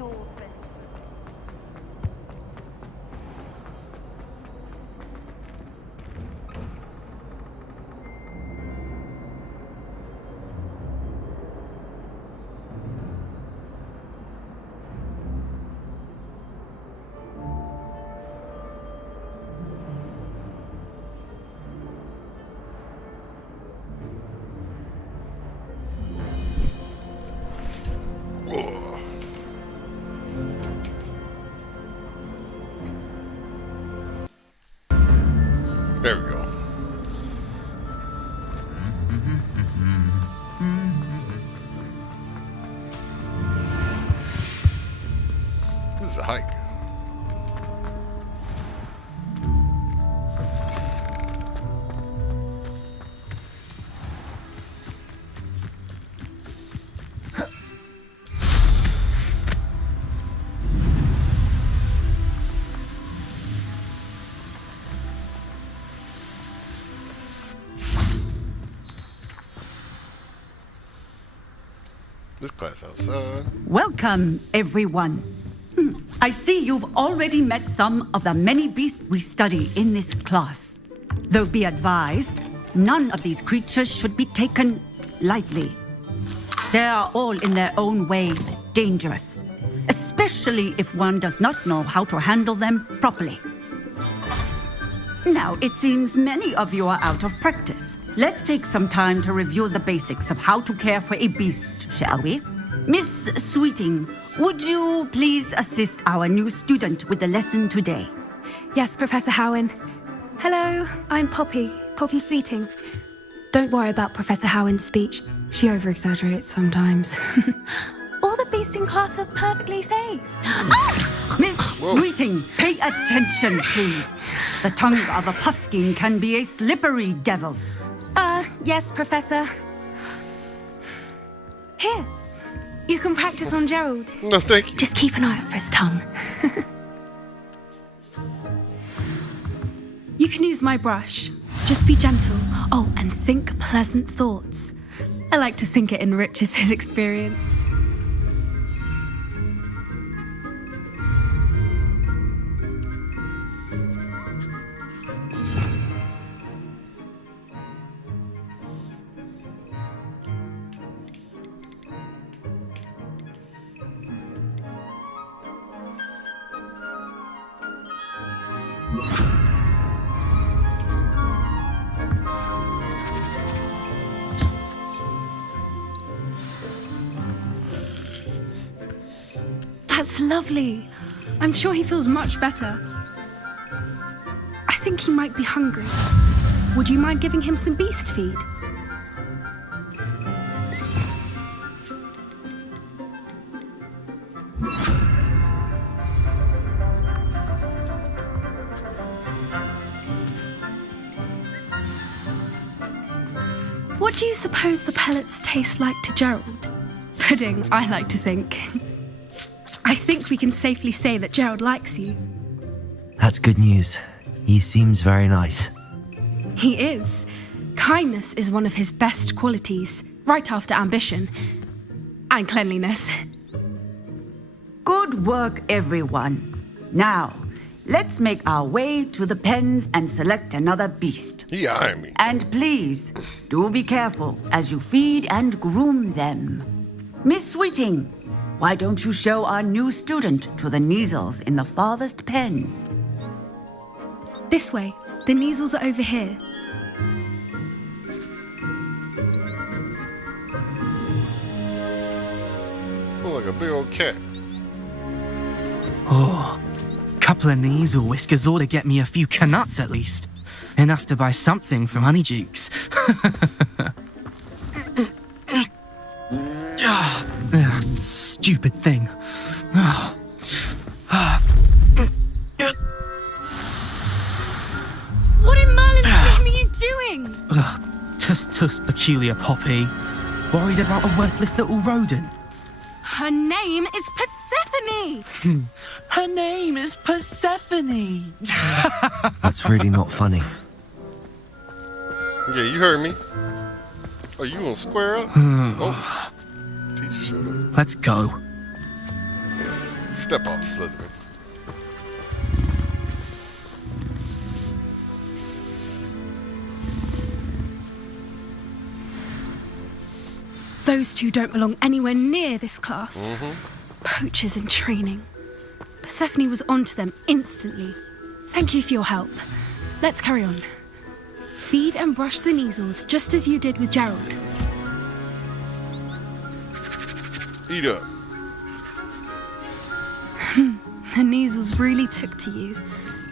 door's ready. There we go. This is a hike. This class outside. Welcome, everyone. I see you've already met some of the many beasts we study in this class. Though be advised, none of these creatures should be taken lightly. They are all in their own way dangerous, especially if one does not know how to handle them properly. Now, it seems many of you are out of practice. Let's take some time to review the basics of how to care for a beast, shall we? Miss Sweeting, would you please assist our new student with the lesson today? Yes, Professor Howen. Hello, I'm Poppy Sweeting. Don't worry about Professor Howen's speech. She over-exaggerates sometimes. All the beasts in class are perfectly safe. Miss Sweeting, pay attention, please. The tongue of a puffskein can be a slippery devil. Yes, Professor. Here, you can practice on Gerald. No, thank you. Just keep an eye out for his tongue. You can use my brush. Just be gentle. Oh, and think pleasant thoughts. I like to think it enriches his experience. That's lovely. I'm sure he feels much better. I think he might be hungry. Would you mind giving him some beast feed? What do you suppose the pellets taste like to Gerald? Pudding, I like to think. I think we can safely say that Gerald likes you. That's good news. He seems very nice. He is. Kindness is one of his best qualities, right after ambition. And cleanliness. Good work, everyone. Now, let's make our way to the pens and select another beast. He eyeing me. And please, do be careful as you feed and groom them. Miss Sweeting, why don't you show our new student to the Kneazles in the farthest pen? This way. The Kneazles are over here. Oh, like a big old cat. Oh, couple of Kneazle whiskers ought to get me a few canuts at least. Enough to buy something from Honeydukes. Stupid thing. What in Merlin's name are you doing? Tuss, peculiar Poppy. Worried about a worthless little rodent. Her name is Persephone! Her name is Persephone. That's really not funny. Yeah, you heard me. Oh, you gonna square up? Oh, teacher showed up. Let's go. Step off, Slytherin. Those two don't belong anywhere near this class. Poachers in training. Persephone was onto them instantly. Thank you for your help. Let's carry on. Feed and brush the Neasels just as you did with Gerald. Eat up. The Neasels really took to you.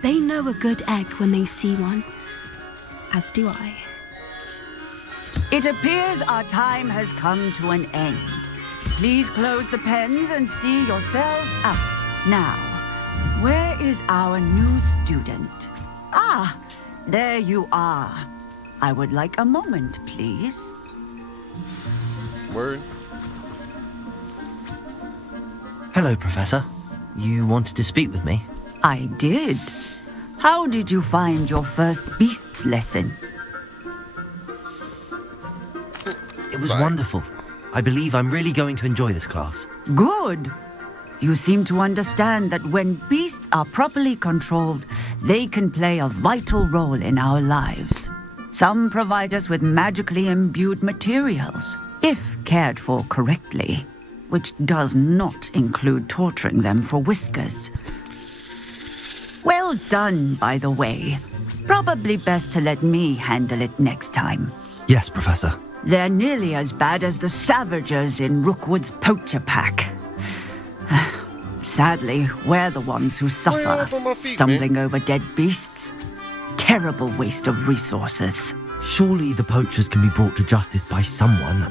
They know a good egg when they see one. As do I. It appears our time has come to an end. Please close the pens and see yourselves out. Now, where is our new student? Ah, there you are. I would like a moment, please. Word. Hello, Professor. You wanted to speak with me? I did. How did you find your first beasts lesson? It was Right. wonderful. I believe I'm really going to enjoy this class. Good. You seem to understand that when beasts are properly controlled, they can play a vital role in our lives. Some provide us with magically imbued materials, if cared for correctly, which does not include torturing them for whiskers. Well done, by the way. Probably best to let me handle it next time. Yes, Professor. They're nearly as bad as the Savagers in Rookwood's poacher pack. Sadly, we're the ones who suffer, up on my feet, stumbling over dead beasts. Terrible waste of resources. Surely the poachers can be brought to justice by someone.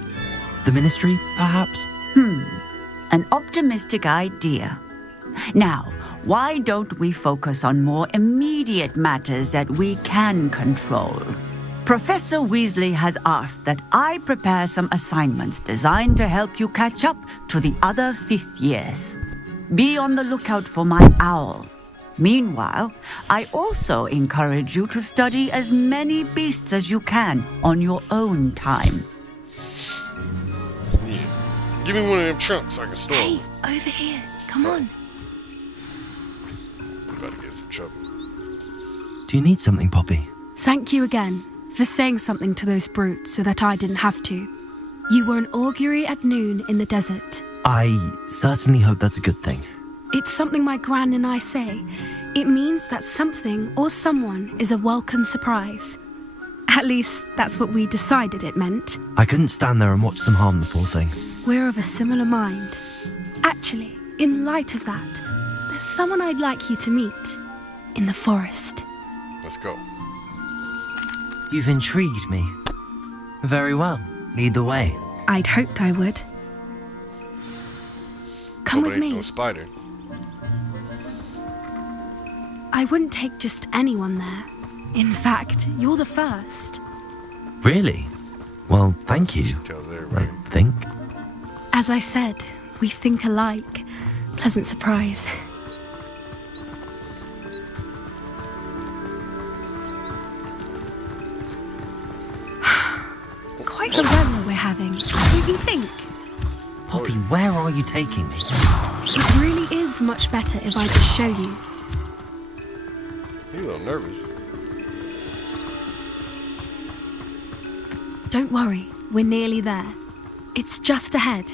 The Ministry, perhaps? An optimistic idea. Now, why don't we focus on more immediate matters that we can control? Professor Weasley has asked that I prepare some assignments designed to help you catch up to the other fifth years. Be on the lookout for my owl. Meanwhile, I also encourage you to study as many beasts as you can on your own time. Yeah. Give me one of them trunks so I can store Hey, them. over here. Come on. I'm about to get in some trouble. Do you need something, Poppy? Thank you again for saying something to those brutes so that I didn't have to. You were an augury at noon in the desert. I certainly hope that's a good thing. It's something my gran and I say. It means that something or someone is a welcome surprise. At least, that's what we decided it meant. I couldn't stand there and watch them harm the poor thing. We're of a similar mind. Actually, in light of that, there's someone I'd like you to meet. In the forest. Let's go. You've intrigued me. Very well. Lead the way. I'd hoped I would. Come Hope with it ain't me. no spider. I wouldn't take just anyone there. In fact, you're the first. Really? Well, thank you. Tells I everybody. think. As I said, we think alike. Pleasant surprise. Quite the weather we're having, don't you think? Poppy, where are you taking me? It really is much better if I just show you. You a little nervous. Don't worry, we're nearly there. It's just ahead.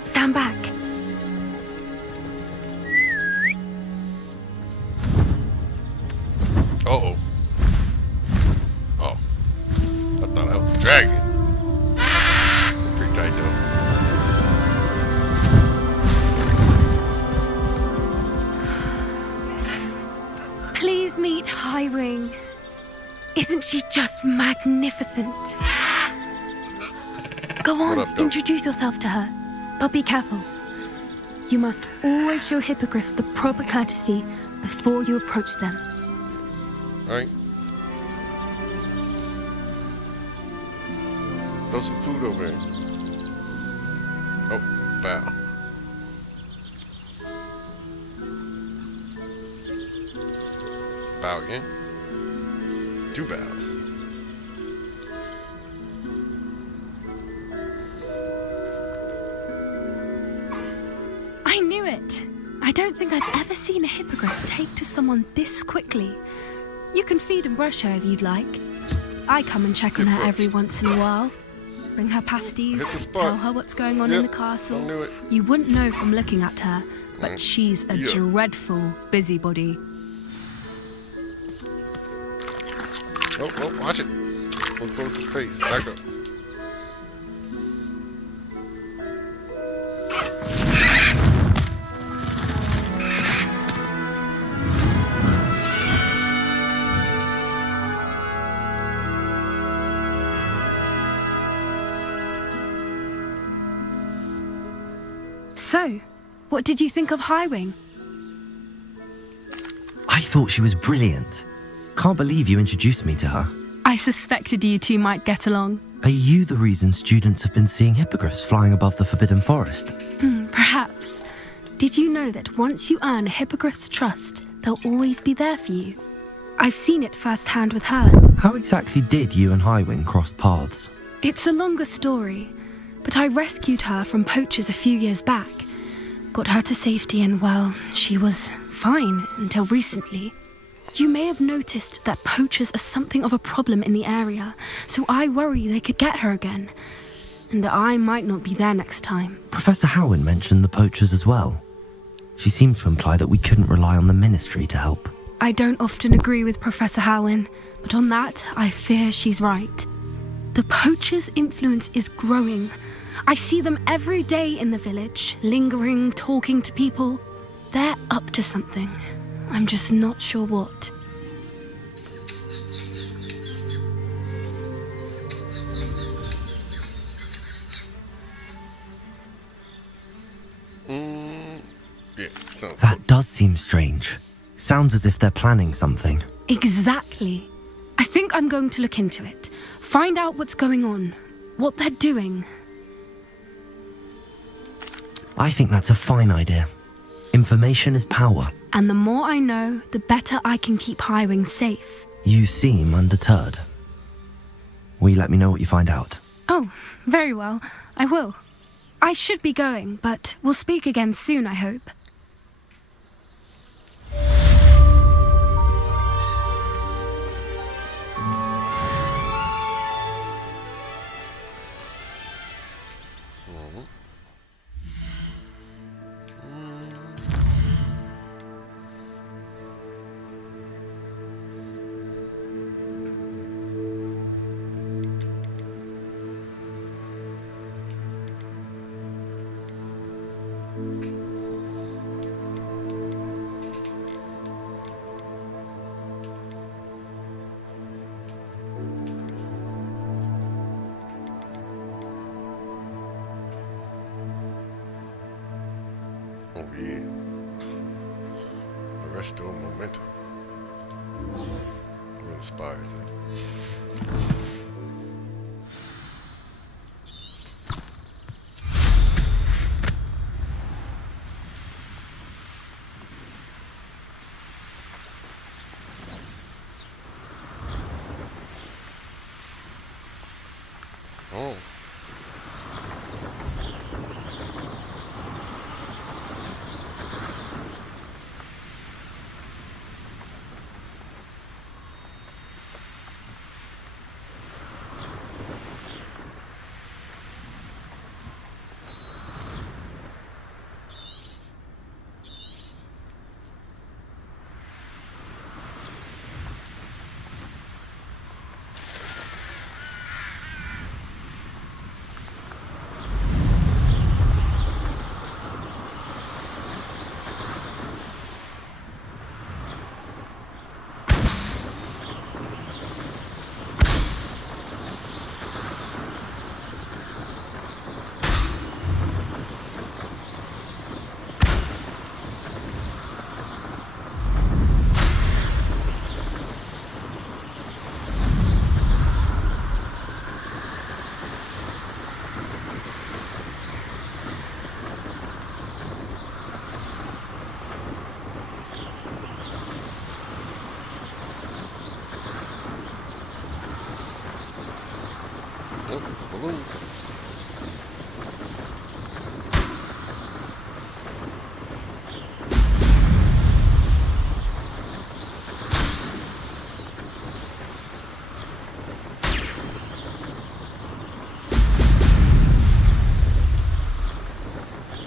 Stand back. Uh-oh. Oh. I thought I was a dragon. Pretty tight though. Please meet Highwing. Isn't she just magnificent? Go on, What up, though? introduce yourself to her. But be careful. You must always show hippogriffs the proper courtesy before you approach them. Alright. Throw some food over there. Oh, bow. Bow again. 2 bows. I knew it. I don't think I've ever seen a hippogriff take to someone this quickly. You can feed and brush her if you'd like. I come and check on her every once in a while. Bring her pasties, Hit the spot. tell her what's going on in the Yep, castle. I knew it. You wouldn't know from looking at her, but she's a Yeah. dreadful busybody. Oh, watch it. Don't close his face. Back up. So, what did you think of Highwing? I thought she was brilliant. Can't believe you introduced me to her. I suspected you two might get along. Are you the reason students have been seeing hippogriffs flying above the Forbidden Forest? Perhaps. Did you know that once you earn a hippogriff's trust, they'll always be there for you? I've seen it firsthand with her. How exactly did you and Highwing cross paths? It's a longer story, but I rescued her from poachers a few years back. Got her to safety and, well, she was fine until recently. You may have noticed that poachers are something of a problem in the area, so I worry they could get her again. And I might not be there next time. Professor Howin mentioned the poachers as well. She seemed to imply that we couldn't rely on the ministry to help. I don't often agree with Professor Howin, but on that, I fear she's right. The poachers' influence is growing. I see them every day in the village, lingering, talking to people. They're up to something. I'm just not sure what. Yeah, sounds That does seem strange. Sounds as if they're planning something. Exactly. I think I'm going to look into it. Find out what's going on, what they're doing. I think that's a fine idea. Information is power. And the more I know, the better I can keep Highwing safe. You seem undeterred. Will you let me know what you find out? Oh, very well. I will. I should be going, but we'll speak again soon, I hope. Oh yeah. Arresto momentum. What inspires that? Oh.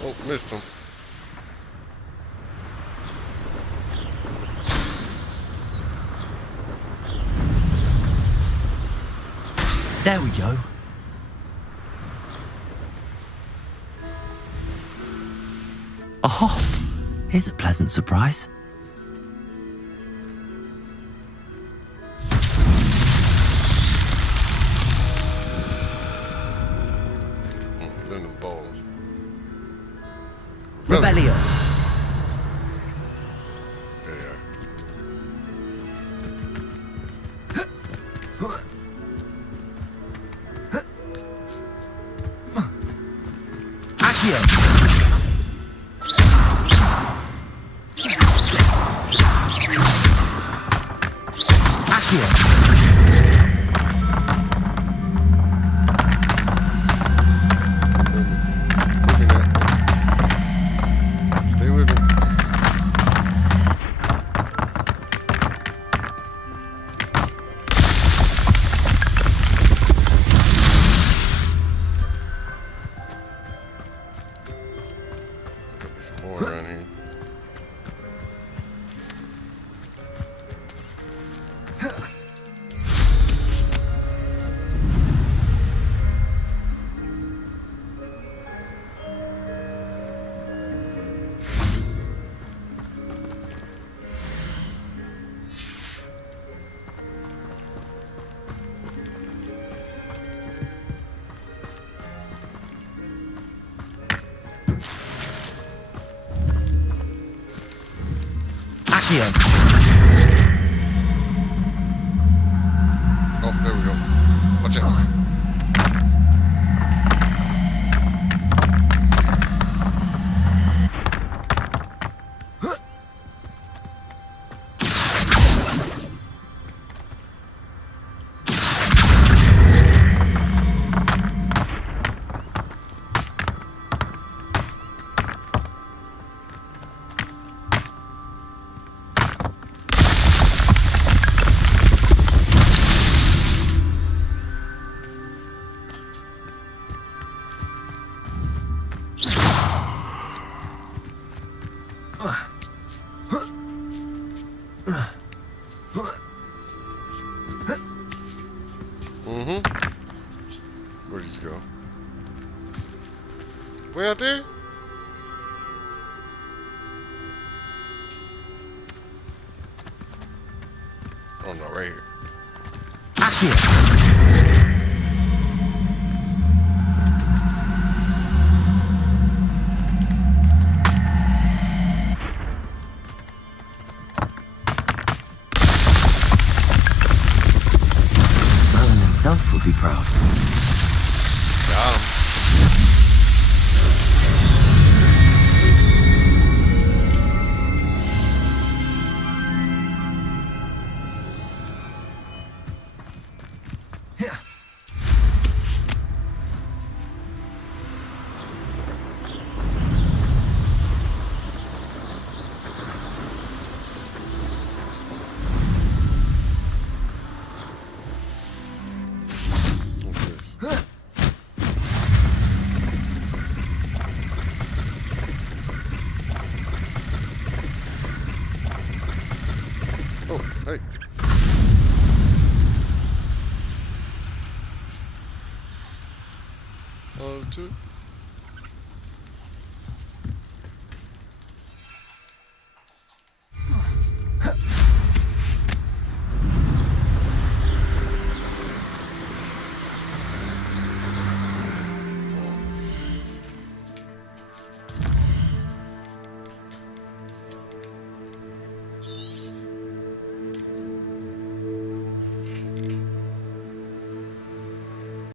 Oh, missed him. There we go. Oh, here's a pleasant surprise. In them balls. Revelio. There you are. Accio. Accio. Stay with me. There'll be some more around here. Accio. Oh, there we go. Watch out. Where'd he go? Way out there? Oh no, right here. Accio. Merlin himself would be proud. Got him. Oh, hey. Two.